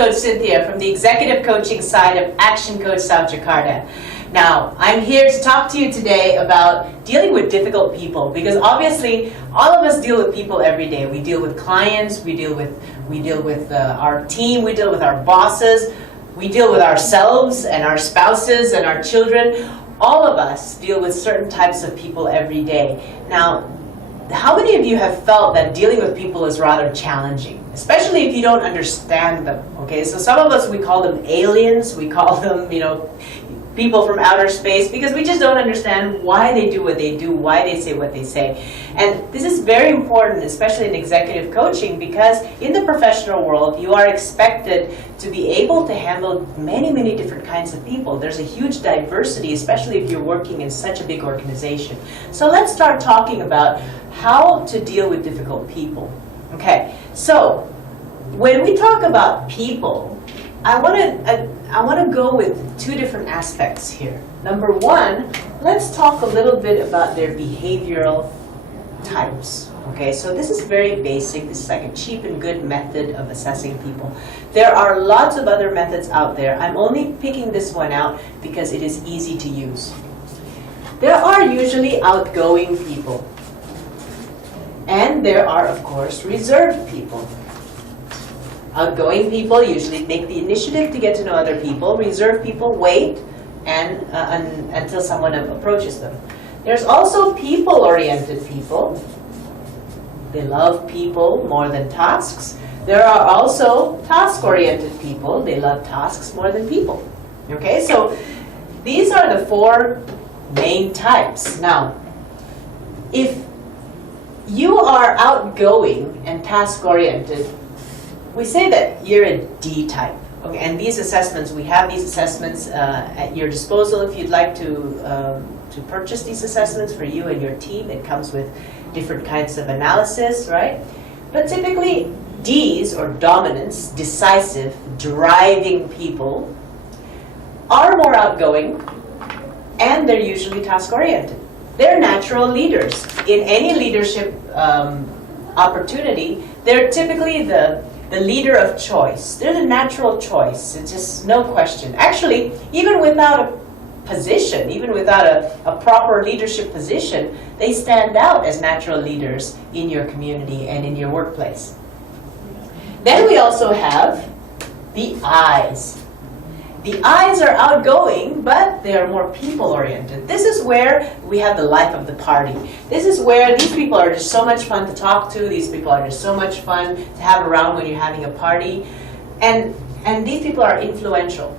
Coach Cynthia from the executive coaching side of Action Coach South Jakarta. Now, I'm here to talk to you today about dealing with difficult people, because obviously all of us deal with people every day. We deal with clients, we deal with our team, we deal with our bosses, we deal with ourselves and our spouses and our children. All of us deal with certain types of people every day. Now, how many of you have felt that dealing with people is rather challenging, especially if you don't understand them? Okay, so some of us, we call them aliens, we call them, people from outer space, because we just don't understand why they do what they do, why they say what they say. And this is very important, especially in executive coaching, because in the professional world, you are expected to be able to handle many, many different kinds of people. There's a huge diversity, especially if you're working in such a big organization. So let's start talking about how to deal with difficult people. Okay, so when we talk about people, I want to go with two different aspects here. Number one, let's talk a little bit about their behavioral types. Okay, so this is very basic. This is like a cheap and good method of assessing people. There are lots of other methods out there. I'm only picking this one out because it is easy to use. There are usually outgoing people. And there are, of course, reserved people. Outgoing people usually make the initiative to get to know other people. Reserved people wait until someone approaches them. There's also people-oriented people. They love people more than tasks. There are also task-oriented people. They love tasks more than people. Okay, so these are the four main types. Now, if you are outgoing and task-oriented, we say that you're a D type. Okay, and these assessments, we have these assessments at your disposal if you'd like to purchase these assessments for you and your team. It comes with different kinds of analysis, right? But typically, Ds, or dominance, decisive, driving people, are more outgoing, and they're usually task-oriented. They're natural leaders. In any leadership opportunity, they're typically the leader of choice. They're the natural choice. It's just no question. Actually, even without a position, even without a proper leadership position, they stand out as natural leaders in your community and in your workplace. Then we also have the Is. The Is are outgoing, but they are more people-oriented. This is where we have the life of the party. This is where these people are just so much fun to talk to. These people are just so much fun to have around when you're having a party. And these people are influential,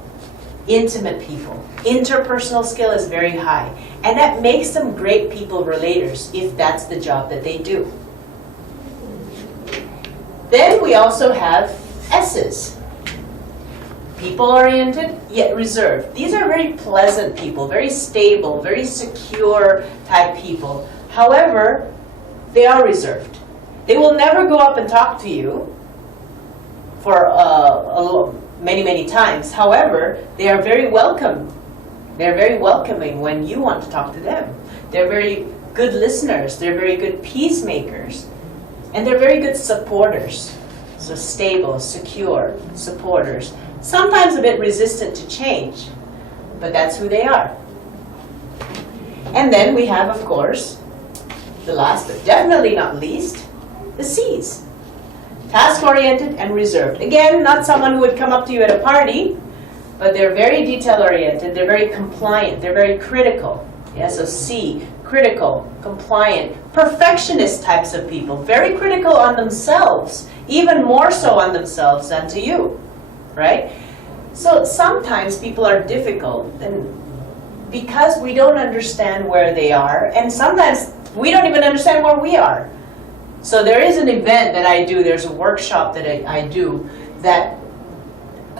intimate people. Interpersonal skill is very high. And that makes them great people relators if that's the job that they do. Then we also have S's. People-oriented, yet reserved. These are very pleasant people, very stable, very secure type people. However, they are reserved. They will never go up and talk to you for many, many times. However, they are very welcome. They're very welcoming when you want to talk to them. They're very good listeners. They're very good peacemakers. And they're very good supporters. So stable, secure supporters. Sometimes a bit resistant to change, but that's who they are. And then we have, of course, the last but definitely not least, the C's. Task-oriented and reserved. Again, not someone who would come up to you at a party, but they're very detail-oriented, they're very compliant, they're very critical. Yeah, so C, critical, compliant, perfectionist types of people, very critical on themselves, even more so on themselves than to you. Right? So sometimes people are difficult, and because we don't understand where they are, and sometimes we don't even understand where we are. So there is an event that I do, there's a workshop that I do that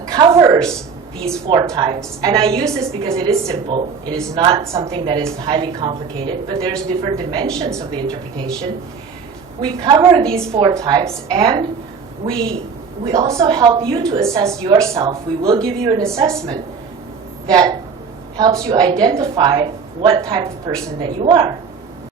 covers these four types. And I use this because it is simple. It is not something that is highly complicated, but there's different dimensions of the interpretation. We cover these four types, and we also help you to assess yourself. We will give you an assessment that helps you identify what type of person that you are.